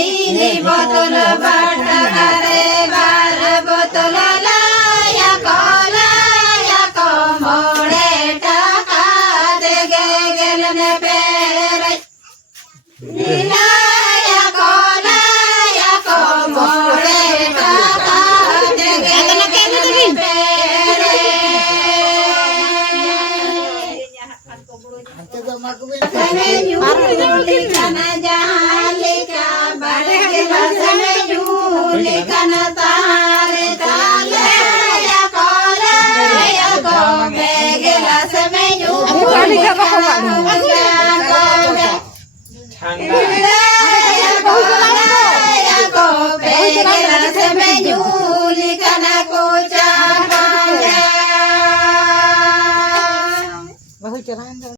બીજી બોતલ બાટ કરે બાર બોતલ લાયા કો મોડે ટકા દે ગેલ ને પેરે લાયા કો મોડે ટકા દે ગેલ ને પેરે તમે યુલી કના જાલિકા બળગેલા તમે યુલી કના તારે તાલયા કોલયા કો બેગેલા તમે યુલી કના